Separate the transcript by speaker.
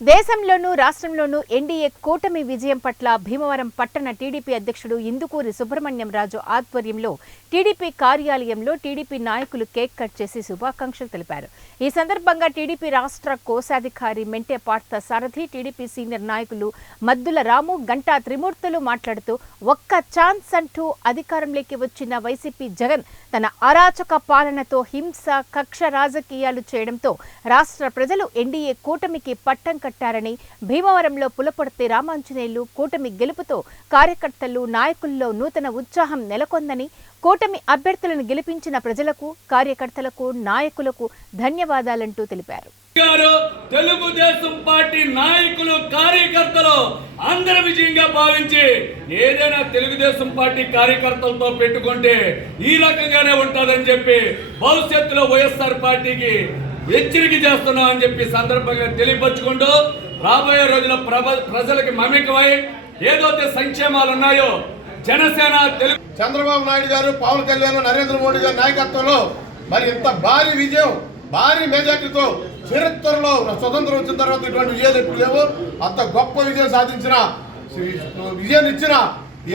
Speaker 1: దేశంలోనూ రాష్ట్రంలోనూ ఎన్డీఏ కూటమి విజయం పట్ల భీమవరం పట్టణ టీడీపీ అధ్యక్షుడు ఇందుకూరి సుబ్రహ్మణ్యం రాజు ఆధ్వర్యంలో టీడీపీ కార్యాలయంలో టీడీపీ నాయకులు కేక్ కట్ చేసి శుభాకాంక్షలు తెలిపారు. ఈ సందర్భంగా టీడీపీ రాష్ట్ర కోశాధికారి మెంటే పార్థ సారథి టీడీపీ సీనియర్ నాయకులు మద్దుల రాము గంటా త్రిమూర్తులు మాట్లాడుతూ ఒక్క ఛాన్స్ అంటూ అధికారంలోకి వచ్చిన వైసీపీ జగన్ తన అరాచక పాలనతో హింస కక్ష రాజకీయాలు చేయడంతో రాష్ట్ర ప్రజలు ఎన్డీఏ కూటమికి పట్టం కట్టారని భీమవరంలో పులపొడితే రామాంజనేయులు కూటమి గెలుపుతో కార్యకర్తలు నాయకుల్లో నూతన ఉత్సాహం నెలకొందని కూటమి అభ్యర్థులను గెలిపించిన ప్రజలకు కార్యకర్తలకు నాయకులకు ధన్యవాదాలంటూ తెలిపారు.
Speaker 2: తెలుగుదేశం పార్టీ నాయకులు కార్యకర్తలు అందరి విజయంగా భావించి ఏదైనా తెలుగుదేశం పార్టీ కార్యకర్తలతో పెట్టుకుంటే ఈ రకంగానే ఉంటుందని చెప్పి భవిష్యత్తులో వైఎస్ఆర్ పార్టీకి హెచ్చరిక చేస్తున్నాం అని చెప్పి సందర్భంగా తెలియపరుచుకుంటూ రాబోయే రోజుల ప్రభ ప్రజలకి మమికమై ఏదైతే సంక్షేమాలు ఉన్నాయో జనసేన తెలుగు
Speaker 3: చంద్రబాబు నాయుడు గారు పవన్ కళ్యాణ్ నరేంద్ర మోడీ గారి నాయకత్వంలో మరి ఇంత భారీ విజయం భారీ మెజార్టీతో చరిత్రలో స్వతంత్రం వచ్చిన తర్వాత ఇటువంటి విజయాలు ఎప్పుడు లేవు. అంత గొప్ప విజయం సాధించిన విజయాన్ని ఇచ్చిన